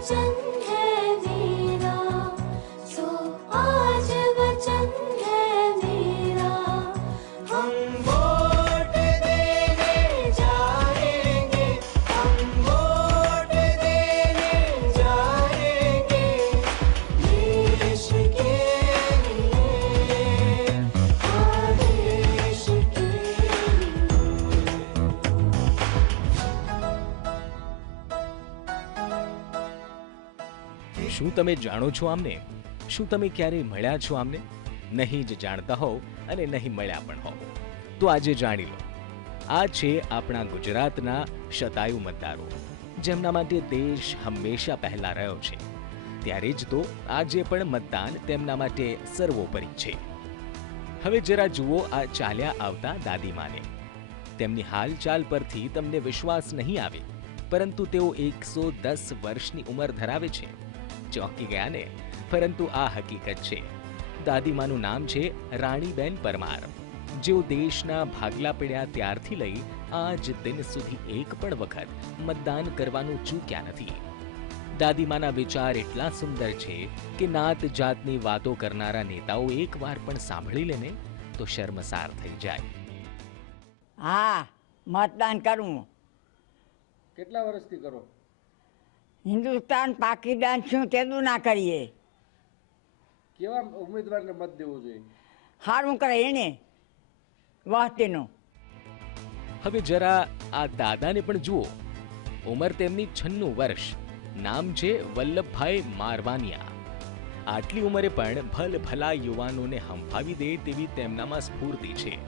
dẫn શું તમે જાણો છો આમને? શું તમે ક્યારેય મળ્યા છો આમને? નહીં જ જાણતા હોવ અને નહીં મળ્યા પણ હોવ. તો આજે જાણી લો. આ છે આપણા ગુજરાતના શતાયુ મતદારો જેમના માટે દેશ હંમેશા પહેલા રહ્યો છે. ત્યારે જ તો આજે પણ મતદાન તેમના માટે સર્વોપરી છે. હવે જરા જુઓ આ ચાલ્યા આવતા દાદીમાને તેમની હાલચાલ પરથી તમને વિશ્વાસ નહીં આવે, પરંતુ તેઓ એકસો દસ વર્ષની ઉંમર ધરાવે છે. ચોંકી ગયા ને પરંતુ આ હકીકત છે. દાદીમાનું નામ છે રાણીબેન પરમાર. જેઓ દેશના ભાગલા પડ્યા ત્યારથી લઈ આજ દિન સુધી એક પણ વખત મતદાન કરવાનું ચૂક્યા નથી. દાદીમાના વિચાર એટલા સુંદર છે કે નાત જાતની વાતો કરનારા નેતાઓ એકવાર પણ સાંભળી લેને તો શર્મસાર થઈ જાય. હા મતદાન કરવું કેટલા વર્ષથી કરો? હિન્દુસ્તાન પાકિસ્તાન શું તેનું ના કરીએ. કેવા ઉમેદવારને મત દેવો જોઈએ? સારું કરે એને વસ્તીનું હવે જરા આ દાદાને પણ જુઓ. ઉંમર તેમની છન્નું વર્ષ. નામ છે વલ્લભભાઈ મારવાનિયા. આટલી ઉંમરે પણ ભલ ભલા યુવાનોને હંફાવી દે તેવી તેમનામાં સ્ફૂર્તિ છે.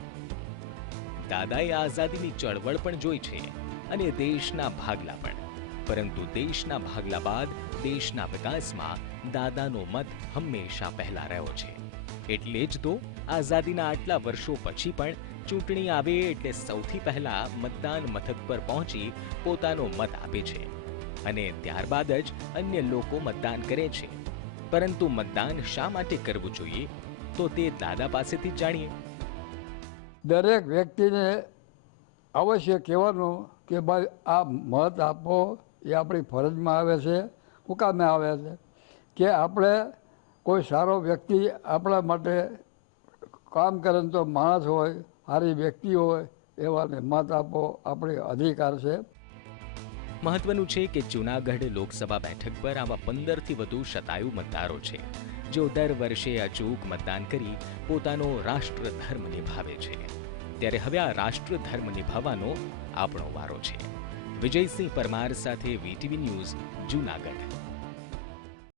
દાદાએ આઝાદીની ચળવળ પણ જોઈ છે અને દેશના ભાગલા પણ. પરંતુ દેશના ભાગલા બાદ, દેશના વિકાસમાં દાદાનો મત હંમેશા પહેલા રહ્યો છે. એટલે જ તો આઝાદીના આટલા વર્ષો પછી પણ ચૂંટણી આવે એટલે સૌથી પહેલા મતદાન મથક પર પહોંચી પોતાનો મત આપે છે. અને ત્યારબાદ જ અન્ય લોકો મતદાન કરે છે. પરંતુ મતદાન શા માટે કરવું જોઈએ? તો તે દાદા પાસેથી જાણીએ. દરેક વ્યક્તિને અવશ્ય કહેવાનું કે ભાઈ, આ મત આપો એ આપણી ફરજમાં આવે છે હુકામે કામે આવે છે કે આપણે કોઈ સારો વ્યક્તિ આપણા માટે કામ કરે તો માણસ હોય, સારી વ્યક્તિ હોય, એવાને મત આપો, આપણે અધિકાર છે. મહત્વનું છે કે જૂનાગઢ લોકસભા બેઠક પર આવા પંદરથી વધુ શતાયુ મતદારો છે. જેઓ દર વર્ષે અચૂક મતદાન કરી પોતાનો રાષ્ટ્ર ધર્મ નિભાવે છે. ત્યારે હવે આ રાષ્ટ્ર ધર્મ નિભાવવાનો આપણો વારો છે. વિજયસિંહ પરમાર સાથે વીટીવી ન્યૂઝ જૂનાગઢ.